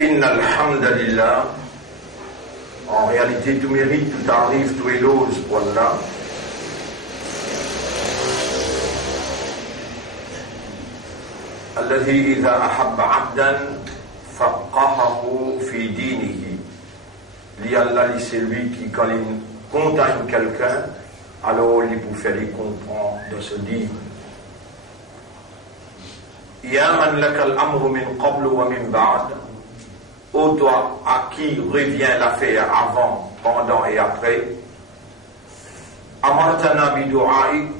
Inna alhamdulillah, en réalité tout mérite, tout arrive, tout éloge pour Allah. Alladhi idha ahabba abdan faqahahu fi dinihi. Allah, c'est lui qui, quand il condamne quelqu'un, alors il peut faire les comprendre de ce dit. Ya man laka al-amru min qablu wa min ba'd. Ô toi à qui revient l'affaire avant, pendant et après. Amartana bi du'aik,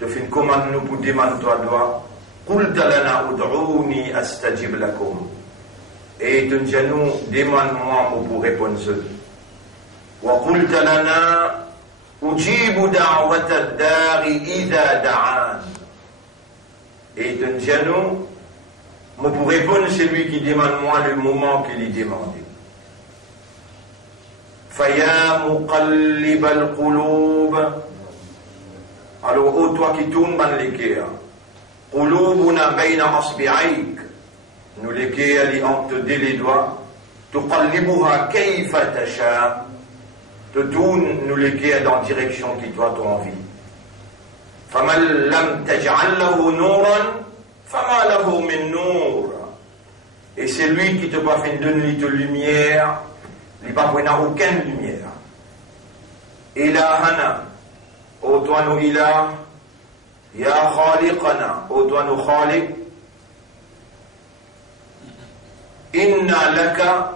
te fait une commande nous pour demander toi doigt. Qulta lana ud'ouni astajib lakum. Et tu nous demande-moi pour répondre. Wa qulta lana ujibu da'wata ad-dari idha da'an. Et tu nous pour répondre, c'est lui qui demande moi le moment qu'il est demandé. Faya muqallib al-qulub. Alors, ô toi qui tournes dans les cœurs, qulubuna bayna asbi'aik. Nous les cœurs, ils entre les doigts. Tuqallibuha kayfa tasha. Te tourne, nous les cœurs dans la direction qui toi t'as envie. Faman lam taj'al lahu nuran. Et c'est lui qui te pas fait donner de lumière, il pas n'a aucune lumière. Ilahana, ô toi nous ilah, ya khaliqana, ô toi nous khaliq, inna laka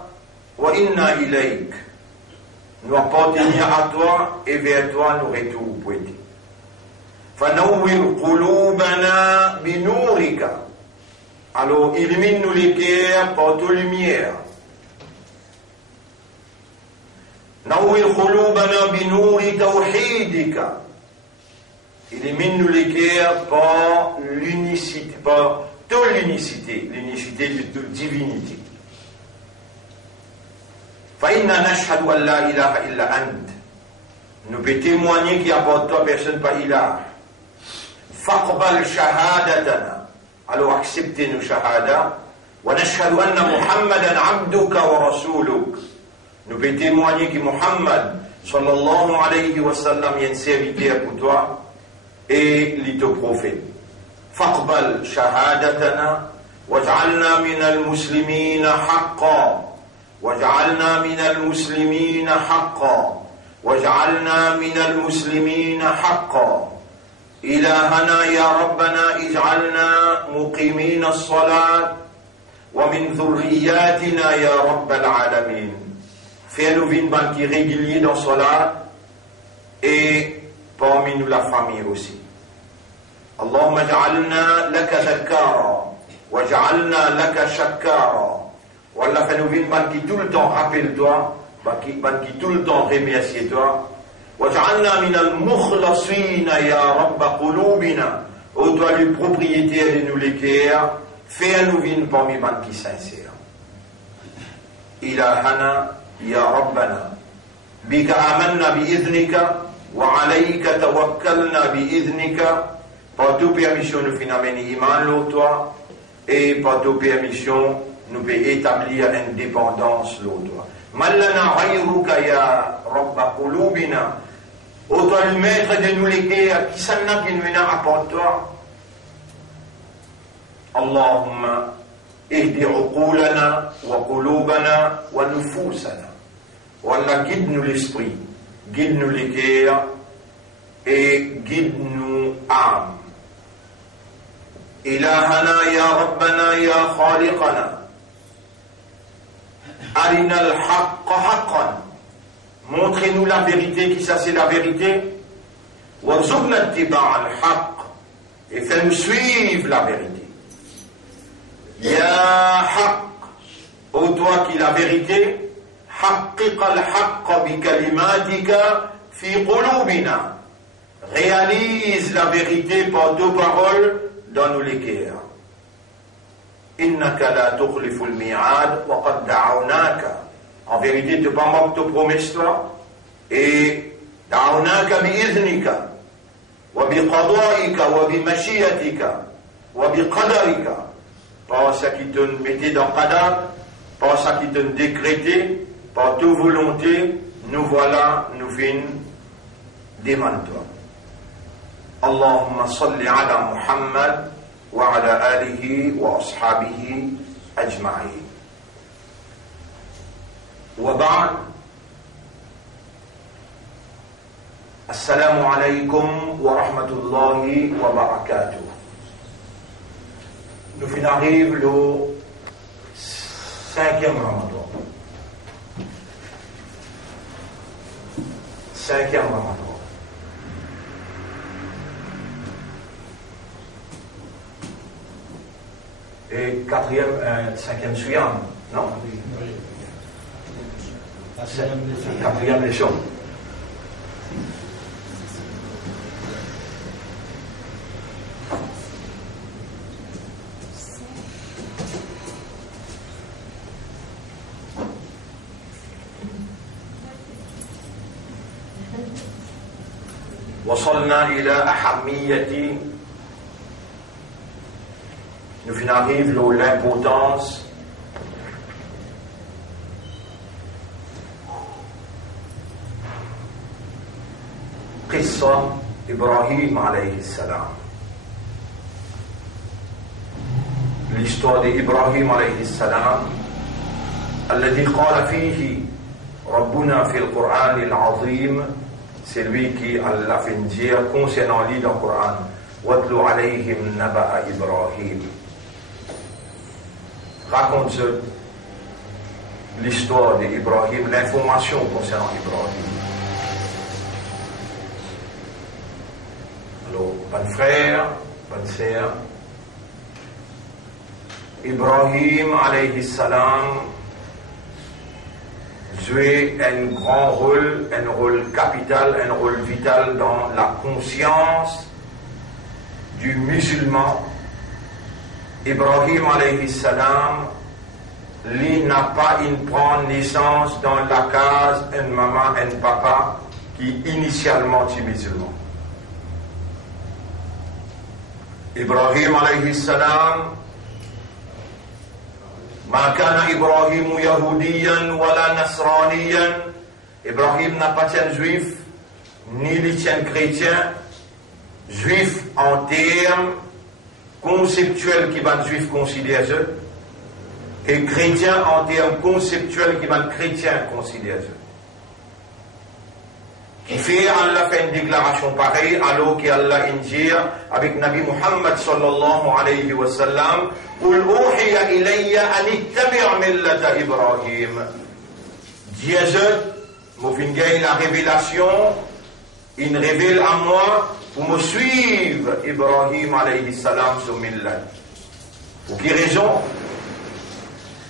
wa inna ilayk. Nous appartenons à toi et vers toi nous retournons. فنور قلوبنا بنورك. Alors illumine-nous les cœurs par ta lumière. نور قلوبنا بنور توحيدك. Illumine-nous les cœurs par l'unicité, par ton l'unicité, l'unicité de toute divinité. فإنا نشهد أن لا إله إلا أنت. Nous pouvons témoigner qu'il n'y a pas de toi personne pas ilah. فاقبل شهادتنا. Alors acceptez nos shahada. ونشهد أن محمدا عبدك ورسولك. Nous pouvons témoigner que Muhammad sallallahu alayhi wa sallam est un serviteur pour toi et il te prophète. فاقبل شهادتنا واجعلنا من المسلمين حقا. واجعلنا من المسلمين حقا. واجعلنا من المسلمين حقا. إلهنا يا ربنا اجعلنا مقيمين الصلاة ومن ذرياتنا يا رب العالمين. Fais-nous une banque régulière dans Salat et parmi nous la famille aussi. اللهم اجعلنا لك ذكارا واجعلنا لك شكارا. Wallah, fais-nous une banque tout le temps rappelle-toi, banque tout le temps remercie-toi. وَاجْعَلْنَا مِنَ الْمُخْلَصِينَ يَا رَبَّ قُلُوبِنَا. Ô toi le propriétaire de nous les cœurs, fais-nous vivre parmi les qui sincères. إِلَهَنَا يَا رَبَّنَا بِكَ آمَنَّا بِإِذْنِكَ وَعَلَيْكَ تَوَكَّلْنَا بِإِذْنِكَ. Par toute permission nous finissons iman l'autre toi et par toute permission nous pouvons établir l'indépendance l'autre. مَنْ لَنَا غَيْرُكَ يَا رَبَّ قُلُوبِنَا. Ô toi le maître de nous les cœurs, qui s'en a qui nous vient à part toi. Allahumma ihdi uqulana wa qulubana wa nufusana. Wallah, guide-nous l'esprit, guide-nous les cœurs et guide-nous âme. Ilahana ya Rabbana ya Khaliqana. Arina al-haqqa haqqan. Montrez-nous la vérité, qui ça c'est la vérité. Warzuqna ittiba' al-haqq. Et fais-nous suivre la vérité. Ya haqq. Ô toi qui la vérité. Haqqiq al-haqqa bi kalimatika fi qulubina. Réalise la vérité par deux paroles dans nos cœurs. Innaka la tukhlifu al-mi'ad wa qad da'awnaka. En vérité, tu ne pas moi que te promets toi. Et da'awnaka bi'iznika wa biqada'ika wa bimashiyatika wa biqadarika. Par ce qui te mettait dans qadar par ça qui te décrété, par toute volonté, nous voilà, nous venons demande-toi. Allahumma salli ala Muhammad wa ala alihi wa ashabihi ajma'in. Wa ba'd. Assalamu alaikum wa rahmatullahi wa barakatuh. Nous finissons arrive le 5e Ramadan. 5e Ramadan. Et 5e Suyam, non? 4e leçon. وصلنا إلى أهمية nous finissons arrive l'importance قصة إبراهيم عليه السلام l'histoire d'Ibrahim عليه السلام الذي قال فيه ربنا في القرآن العظيم. C'est lui qui Allah fait dire concernant lui dans le Coran. Watlu alayhim naba'a Ibrahim. Raconte l'histoire d'Ibrahim, l'information concernant Ibrahim. Alors, bon frère, bonne sœur, Ibrahim alayhi salam jouer un grand rôle, un rôle capital, un rôle vital dans la conscience du musulman. Ibrahim alayhi salam, lui n'a pas une prendre naissance dans la case, une maman, un papa qui initialement est musulman. Ibrahim alayhi salam, ما كان إبراهيم يهوديا ولا نصرانيا. Ibrahim n'a pas été juif, ni les chrétien. Juif en termes conceptuels qui va juif considère eux, et chrétien en termes conceptuels qui va chrétien considère eux. Qui fait Allah fait une déclaration pareille alors qu'Allah dit avec Nabi Muhammad sallallahu alayhi wa sallam قل أوحي إلي أن اتبع ملة إبراهيم. Dieu m'a fait la révélation, il révèle à moi pour me suivre Ibrahim alayhi salam sur millat. Pour quelle raison?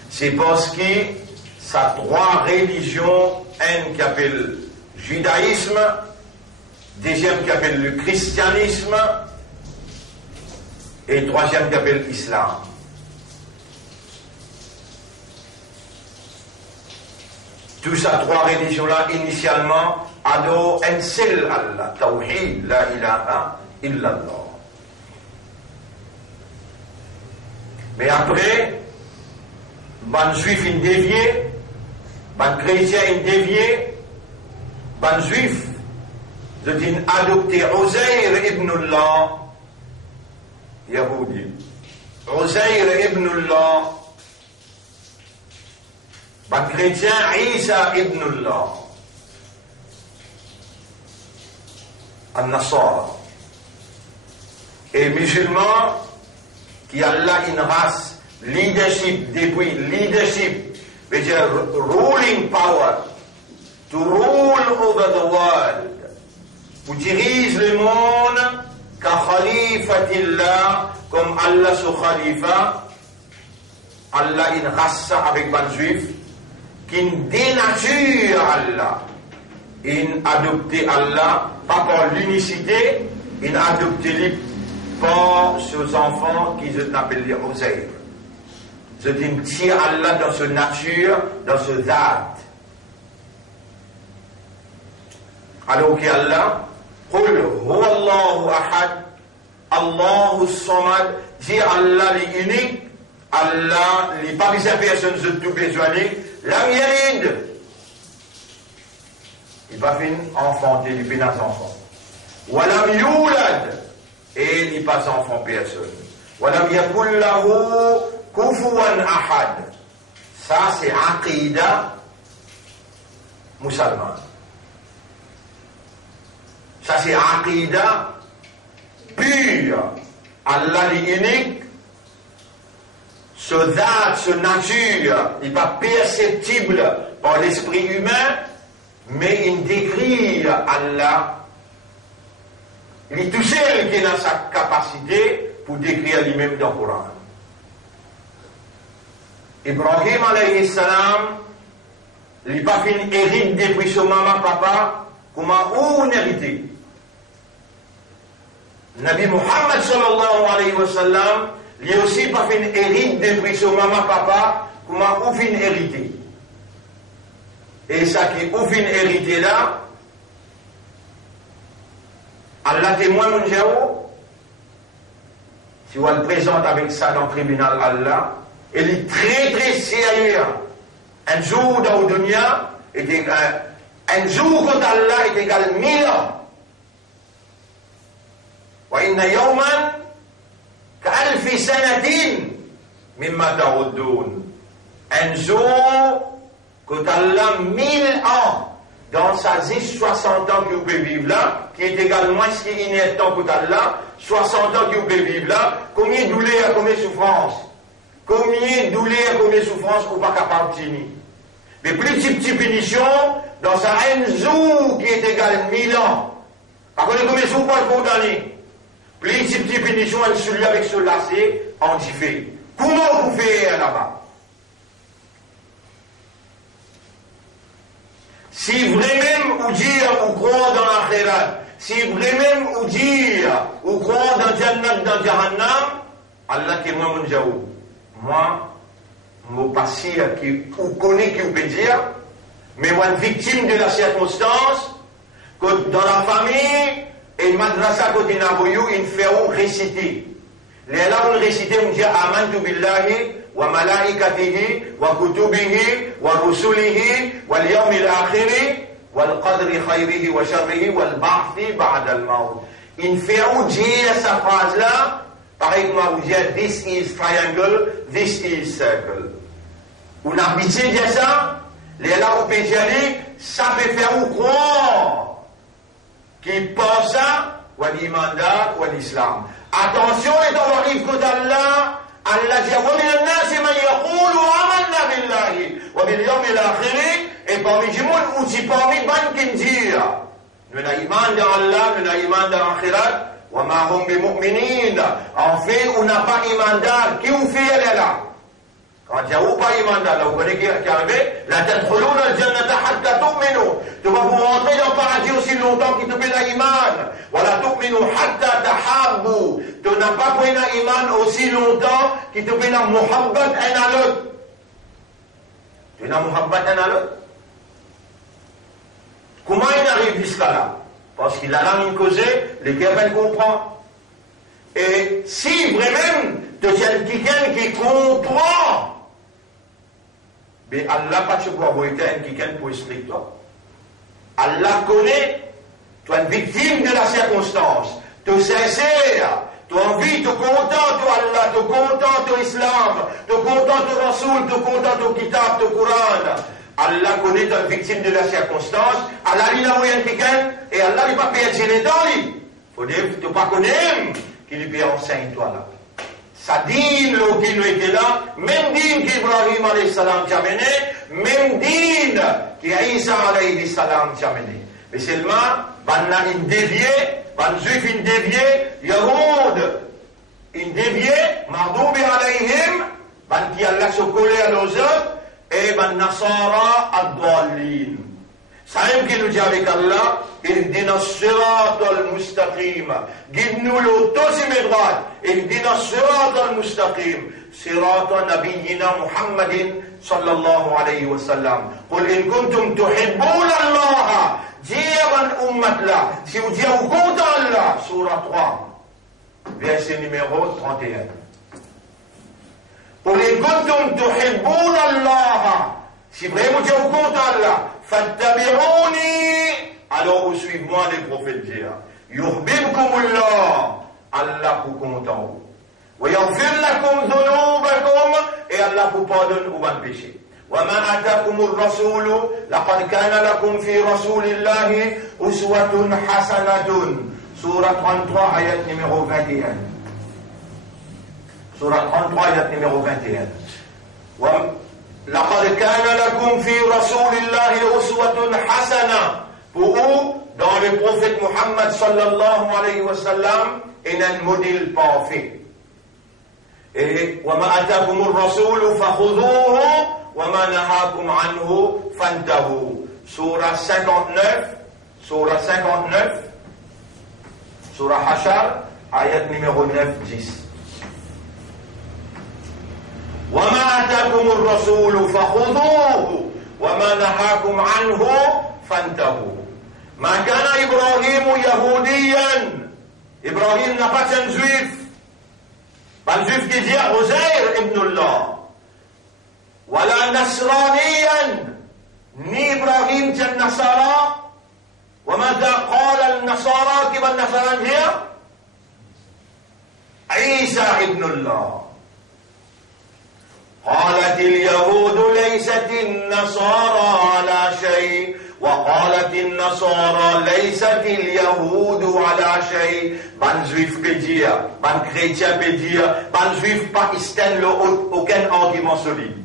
C'est parce que sa trois religions, une qui appelle judaïsme, deuxième qui appelle le christianisme, et troisième qui appelle l'islam. Tous ces trois religions-là, initialement, adorent un seul Allah, Tawhid, la ilaha illallah. Mais après, ban juif est dévié, ban chrétien est dévié, ban juif, de dire adopté Uzair ibn Allah, Yahoudi. Uzair ibn Allah, ban chrétien Isa ibn Allah, An-Nasara. Et musulmans qui a là une race leadership depuis leadership, veut dire ruling power, to rule over the world, pour diriger le monde ka khalifatillah, comme Allah sous khalifa. Allah une race avec ban juif qui dénature Allah, il adopté Allah pas par l'unicité, il adopté par ses enfants qui se appellent les Uzair. C'est une tire Allah dans sa nature, dans ce zat. Alors qu'Allah, قل هو الله أحد الله الصمد, dit Allah l'unique, Allah, les pas des personnes de tout besoin, l'âme yalid. Il va finir enfanter, il finit enfant. Walam yulad. Et il pas enfant personne. Walam yakul lahu kufuwan ahad. Ça, c'est aqidah musulmane. Ça, c'est aqidah pure. Allah est unique. Ce date, ce nature, n'est pas perceptible par l'esprit humain, mais il décrit Allah. Il est tout seul qui a sa capacité pour décrire lui-même dans le Coran. Ibrahim alayhi salam, il n'est pas fait hérite depuis son maman, papa, comment on hérité. Nabi Muhammad sallallahu alayhi wa sallam, il n'est aussi pas fait hérite depuis son maman, papa, comment on fait hérité. Et ça qui on fait hérité là, Allah témoin mon Jéhovah. Si on le présente avec ça dans le tribunal Allah, il est très très sérieux. Un jour dans le dunya, un jour contre Allah est égal 1000 ans. Wa inna yawman ka'alfi sanatin mimma ta'uddun. Un jour contre Allah 1000 ans. Dans sa 60 ans que vous pouvez vivre là, qui est également ce qui est inerte pour Allah, 60 ans que vous pouvez vivre là, combien de douleurs, combien de souffrances, combien de douleurs, combien de souffrances qu'on pas capable de tenir. Mais plus petite punition, dans sa jour qui est égal 1000 ans, par contre, combien de souffrances pour donner? Plus petite punition, elle se lie avec ce lacet, en diffé. Comment vous faites là-bas? Si vraiment vous dire ou croire dans l'akhirat, si vraiment vous dire ou croire dans Jannat, dans Jahannam, Allah qui est moi mon jaou. Moi, mon passé qui vous connaît, qui vous peut dire, mais moi une victime de la circonstance, que dans la famille, et madrasa côté Naboyou, il fait réciter. Les là, on récite, on dit Amantu billahi. وملائكته وكتبه ورسله واليوم الآخر والقدر خيره وشره والبعث بعد الموت. Il fait dire sa phrase là, pareil comme vous dire this is triangle, this is circle. On a habitué dire ça, les là au pédiali, ça peut faire ou croire qui pense ça, ou l'imanda, ou l'islam. Attention, et dans le livre d'Allah, Allah dit وَمِنَ النَّاسِ مَنْ يَقُولُ آمَنَّا بِاللَّهِ وَبِالْيَوْمِ الْآخِرِ. Et parmi les gens, aussi parmi les gens qui disent nous avons iman dans Allah, nous avons iman dans l'akhirat, وَمَا هُمْ بِمُؤْمِنِينَ. En fait, on n'a pas iman dans qui vous fait aller là. Quand il n'y a pas iman dans là, vous connaissez qui est arrivé, la tadkhuluna al-jannata hatta tu'minu. Tu vas vous rentrer dans le paradis aussi longtemps qu'il te fait la iman. Wala tu'minu hatta tahabbu. Tu n'as pas pris la iman aussi longtemps qu'il te fait la muhabbat un à l'autre. Tu n'as muhabbat un à l'autre. Comment il arrive jusqu'à là? Parce qu'il a langue causée, les gars comprennent. Et si vraiment, tu es quelqu'un qui comprend, mais Allah pas te voir quelqu'un pour expliquer toi. Allah connaît, tu es une victime de la circonstance, tu es sincère, tu as envie, tu es content, tu Allah, tu es content, tu Islam, tu es content, tu Rasoul, tu es content, tu Kitab, tu Coran. Allah connaît, tu es une victime de la circonstance, Allah il a envoyé quelqu'un, et Allah n'est pas perdu les dents, il faut dire, tu ne pas connaître qu'il est enseigne toi là. Ça dit l'eau qui nous était là, même din qu'Ibrahim alayhi salam t'a mené, même din qu'Isa alayhi salam t'a mené. Mais seulement, banna une dévié, ban juif une dévié, Yahoud une dévié, Mardoubi alayhim, ban qui Allah se collait à nos autres, et ban Nasara ad-Dallin. Ça même qui nous dit avec Allah, اهدنا الصراط المستقيم. Guide-nous l'autosime droite. اهدنا الصراط المستقيم. صراط نبينا محمد صلى الله عليه وسلم. قل إن كنتم تحبون الله. Dis ummat là. Si vous dites au compte Allah. Surah 3. Verset numéro 31. قل إن كنتم تحبون الله si vraiment tu es au compte d'Allah فاتبعوني alors vous suivez moi les prophètes dire يحببكم الله Allah vous content ويغفر لكم ذنوبكم et Allah vous pardonne vos péchés وما آتاكم الرسول لقد كان لكم في رسول الله أسوة حسنة سورة 33 آية numéro 21 سورة 33 آية numéro 21 لقد كان لكم في رسول الله أسوة حسنة pour vous dans le prophète Muhammad sallallahu alayhi wa sallam est un modèle parfait et وما آتاكم الرسول فخذوه وما نهاكم عنه فانتهوا سورة 59 سورة 59 سورة حشر آية numéro 9-10 وما آتاكم الرسول فخذوه وما نهاكم عنه فانتهوا ما كان إبراهيم يهوديا إبراهيم n'a pas un juif pas un juif qui dit Uzair ibn Allah ولا نصرانيا ni إبراهيم كالنصارى وماذا قال النصارى كما النصارى هي عيسى ابن الله قالت اليهود ليست النصارى على شيء وقالت النصارى ليست اليهود على شيء ban juif peut dire ban chrétien peut dire ban juif pas stand aucun argument solide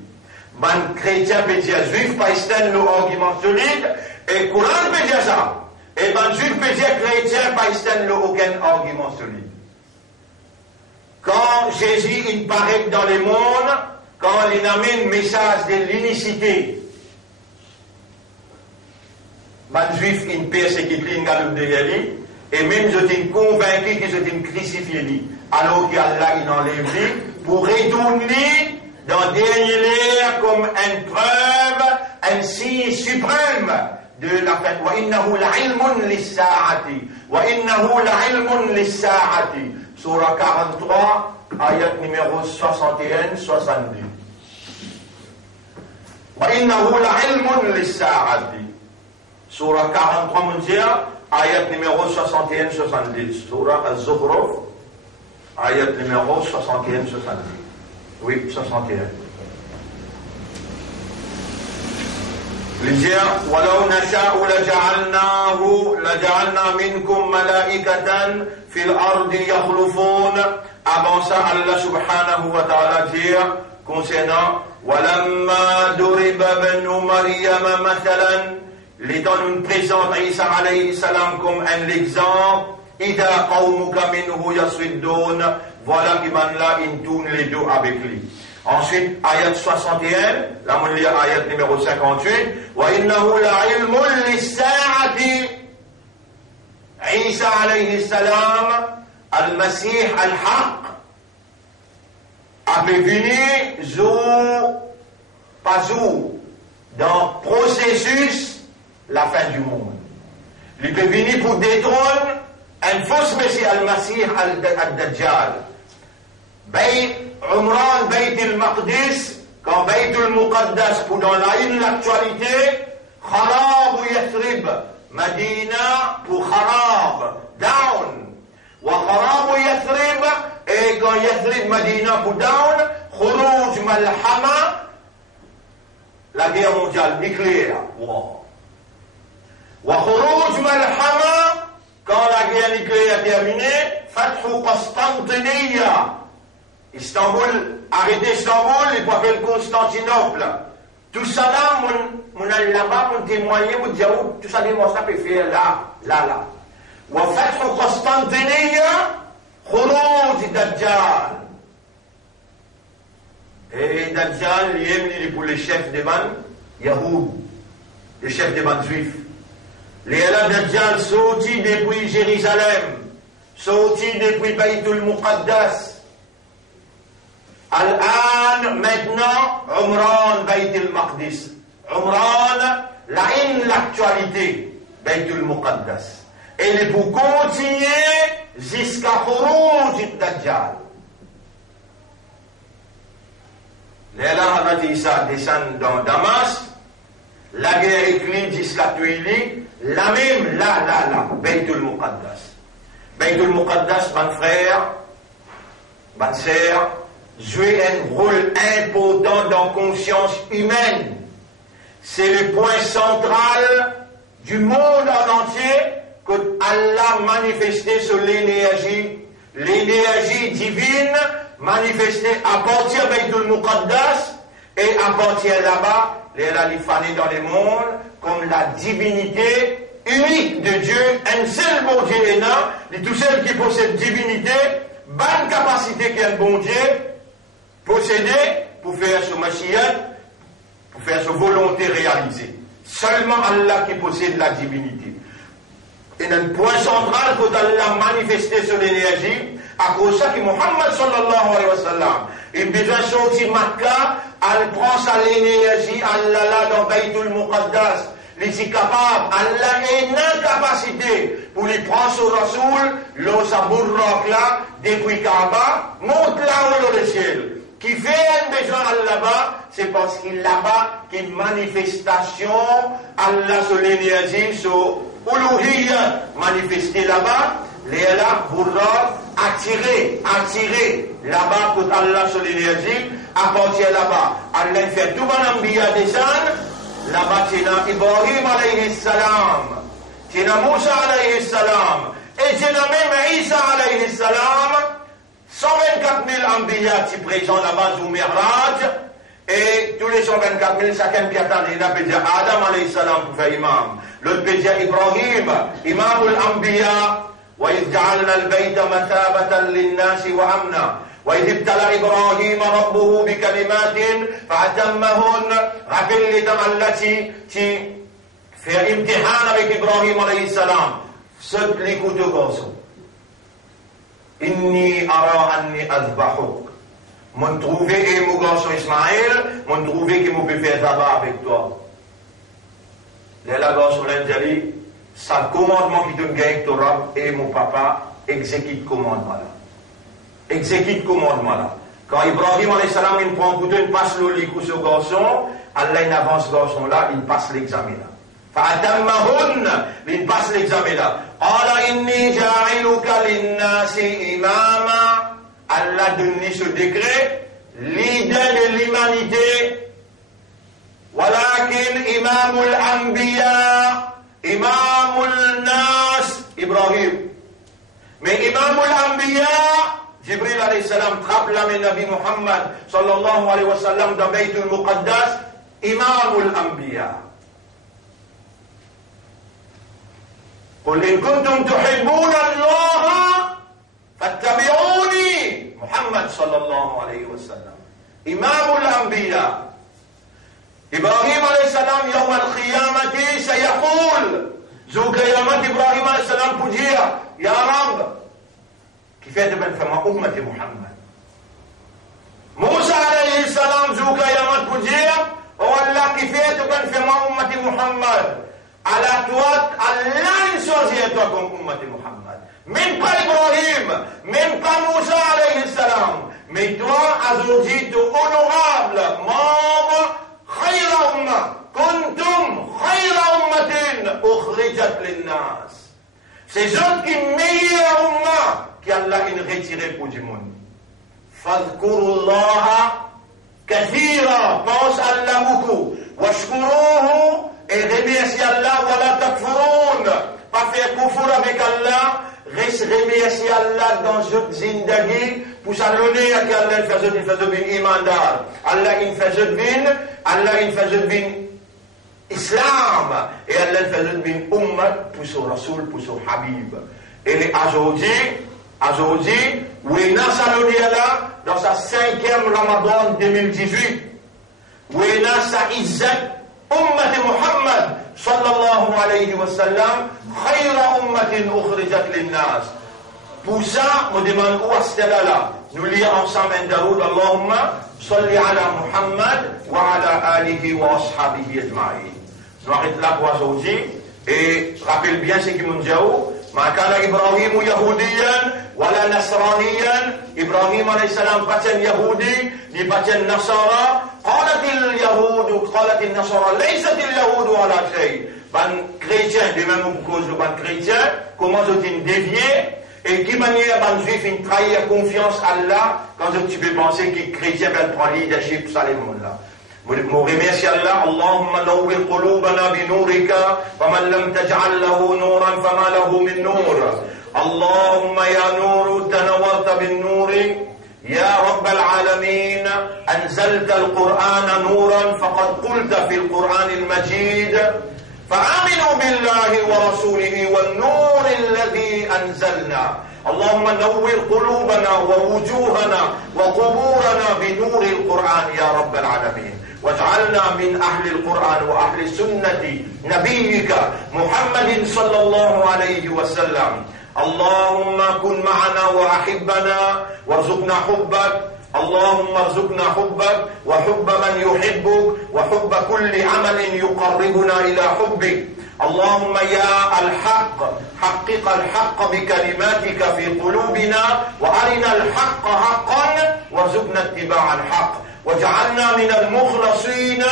ban chrétien peut dire juif pas stand argument solide et Coran peut dire ça et ban juif peut dire chrétien pas stand aucun argument solide quand Jésus il paraît dans le monde quand il amène le message de l'unicité, les juifs ils persécutent les galop de Yali, et même ils sont convaincus qu'ils sont crucifiés, alors qu'Allah il enlève lui pour retourner dans dernier l'air comme une preuve, un signe suprême de la fin. Wa innahu la'ilmun lis-sa'ati, wa innahu la'ilmun lis-sa'ati. Surah 43, ayat numéro 61-70. وإنه لعلم للساعة سورة 43 منزية آيات numéro 61-70 سورة الزخرف آيات numéro 61-70 oui 61 لجيء ولو نشاء لجعلنا منكم ملائكة في الأرض يخلفون avant ça Allah subhanahu wa ta'ala dit concernant ولما ضرب ابن مريم مثلا l'étant nous présente Isa alayhi salam comme un exemple إذا قومك منه يصدون voilà qui man là il tourne les dos avec lui ensuite ayat 61 là on lit ayat numéro 58 وإنه لعلم للساعة عيسى عليه السلام المسيح الحق avait venu dans processus la fin du monde. Il est venu pour détrôner un faux messie al-Masih al-Dajjal. Bayt Umran, Bayt al-Maqdis, quand Bayt al-Muqaddas, pour dans l'actualité, Kharab ou Yathrib, Medina pour Kharab, down. وخراب يثرب et quand Yathrib Medina pour down خروج ملحمة la guerre mondiale nucléaire wow. وخروج ملحمة quand la guerre nucléaire est terminée فتح قسطنطينية Istanbul arrêter Istanbul et pour faire Constantinople tout ça là mon là-bas mon témoigner mon dire tout ça ça peut faire là وفتح قسطنطينية خروج دجال et Dajjal il est pour les chefs des ban Yahoud les chefs des ban juifs les Dajjal sorti depuis Jérusalem sorti depuis Baytul Muqaddas الآن maintenant Umran Baytul Maqdis Umran l'actualité Baytul Muqaddas et il pour continuer jusqu'à Khuruj Dajjal. Là, Hazrat Isa descend dans Damas, la guerre écrit, dit la tuilie, la même, là, Baytul Muqaddas. Baytul Muqaddas, mon frère, ma sœur, jouer un rôle important dans la conscience humaine. C'est le point central du monde en entier que Allah manifesté sur l'énergie divine manifestée à partir de Baytul Muqaddas et à partir là-bas, elle est dans le monde comme la divinité unique de Dieu, un seul bon Dieu est là, et tout seul qui possède divinité, bonne capacité qu'un bon Dieu posséder pour faire ce Mashiach, pour faire sa volonté réalisée. Seulement Allah qui possède la divinité. Et un point central que Allah manifesté sur l'énergie, à cause de ça que Muhammad sallallahu alayhi wa sallam, il besoin de sortir Makkah, elle prend sa l'énergie, Allah là dans Baytul Muqaddas. Il est capable, Allah est une incapacité pour lui prendre son Rasoul, l'eau sa bourroque là, depuis Kaaba, monte là au le ciel. Qui fait un besoin là-bas, c'est parce qu'il là-bas, qu'une manifestation, Allah sur l'énergie, sur Uluhiyya, manifesté là-bas, les là, bourroque, attiré là-bas pour Allah sur l'énergie, à partir là-bas, Allah fait tout mon ambiya descendre. Là-bas, tu as Ibrahim alayhi salam, tu as Moussa alayhi salam, et tu as même Isa alayhi salam, 124 000 ambiya qui sont présents là-bas au Mi'raj, et tous les 124 000, chacun qui attend, il peut dire Adam alayhi salam pour faire imam, l'autre peut dire Ibrahim, imam al-ambiya, وإذ جعلنا البيت مثابة للناس وأمنا وإذ ابتلى إبراهيم ربه بكلمات فأتمهن rappelle les temps التي fait امتحان avec Ibrahim alayhi salam saute les couteaux garçon إني أرى أني أذبحك m'ont trouvé et mon garçon Ismaël m'ont trouvé que m'ont peut faire tabac avec toi les là garçon l'Anjali ça commandement qui donne gagne Torah et mon papa exécute commandement là. Exécute commandement là. Quand Ibrahim alayhi salam il prend un couteau, il passe le lit sur le garçon, Allah il avance le garçon là, il passe l'examen là. Fa'atammahun, il passe l'examen là. Qala inni ja'iluka linnasi imama. Allah donne ce décret, l'idée de l'humanité. Walakin imamul anbiya. Imamul Nas, Ibrahim. Mais Imamul Anbiya, Jibril alayhi salam trappe la main Nabi Muhammad sallallahu alayhi wa sallam dans Baytul Muqaddas, Imamul Anbiya. قل إن كنتم تحبون الله فاتبعوني محمد صلى الله عليه وسلم إمام الأنبياء إبراهيم عليه السلام يوم القيامة سيقول ذو قيامة إبراهيم عليه السلام بجيه يا رب كيف يتبن فما أمة محمد موسى عليه السلام ذو قيامة بجيه والله كيف يتبن فما أمة محمد على توات الله سوزيتكم أمة محمد من pas إبراهيم من pas موسى عليه السلام mais toi aujourd'hui tu honorable membre خير أمة كنتم خير أمة أخرجت للناس c'est eux qui meilleure umma qui Allah a retiré pour du monde فاذكروا الله كثيرا pense Allah beaucoup واشكروه et remerciez Allah ولا تكفرون pas faire kufur avec Allah remercier Allah dans votre zindagi pour s'adonner à qu'Allah fasse bin imandar Allah il fasse bin Islam et Allah fasse bin ummat pour son Rasoul pour son Habib et les aujourd'hui oui n'a s'adonner là dans sa 5e Ramadan 2018 oui n'a sa izzat ummat Muhammad sallallahu alayhi wa sallam khayra ummatin ukhrijat linnas. Pour ça, on demande où est-ce qu'elle est là. Nous lisons ensemble un daroud Allahumma salli ala Muhammad wa ala alihi wa ashabihi ajma'in. Nous arrêtons là pour aujourd'hui et rappelle bien ce qui nous dit. ما كان إبراهيم يهوديا ولا نصرانيا إبراهيم عليه السلام باتن يهودي لباتن نصارى قالت اليهود قالت النصارى ليست اليهود على شيء. Ben chrétien, de même cause le ban chrétien, comment ils dévié et qui manière ban juif in trahir confiance à Allah quand tu peux penser que chrétien va prendre leadership ça les monde là. Mon remercie Allah, Allahumma nawwir qulubana bi nurika faman lam taj'al lahu nuran fama lahu min nur. Allahumma ya nur tanawwarta bin nuri يا رب العالمين أنزلت القرآن نورا فقد قلت في القرآن المجيد فآمنوا بالله ورسوله والنور الذي أنزلنا. اللهم نور قلوبنا ووجوهنا وقبورنا بنور القرآن يا رب العالمين، واجعلنا من أهل القرآن وأهل سنة نبيك محمد صلى الله عليه وسلم. اللهم كن معنا وأحبنا وارزقنا حبك. اللهم ارزقنا حبك وحب من يحبك وحب كل عمل يقربنا إلى حبك. اللهم يا الحق حقق الحق بكلماتك في قلوبنا وأرنا الحق حقا وارزقنا اتباع الحق، واجعلنا من المخلصين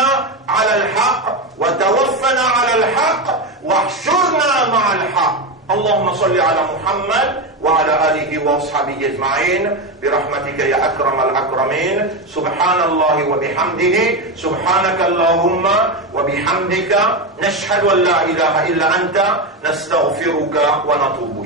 على الحق وتوفنا على الحق واحشرنا مع الحق. اللهم صل على محمد وعلى آله وأصحابه أجمعين برحمتك يا أكرم الأكرمين. سبحان الله وبحمده، سبحانك اللهم وبحمدك، نشهد أن لا إله إلا أنت، نستغفرك ونتوب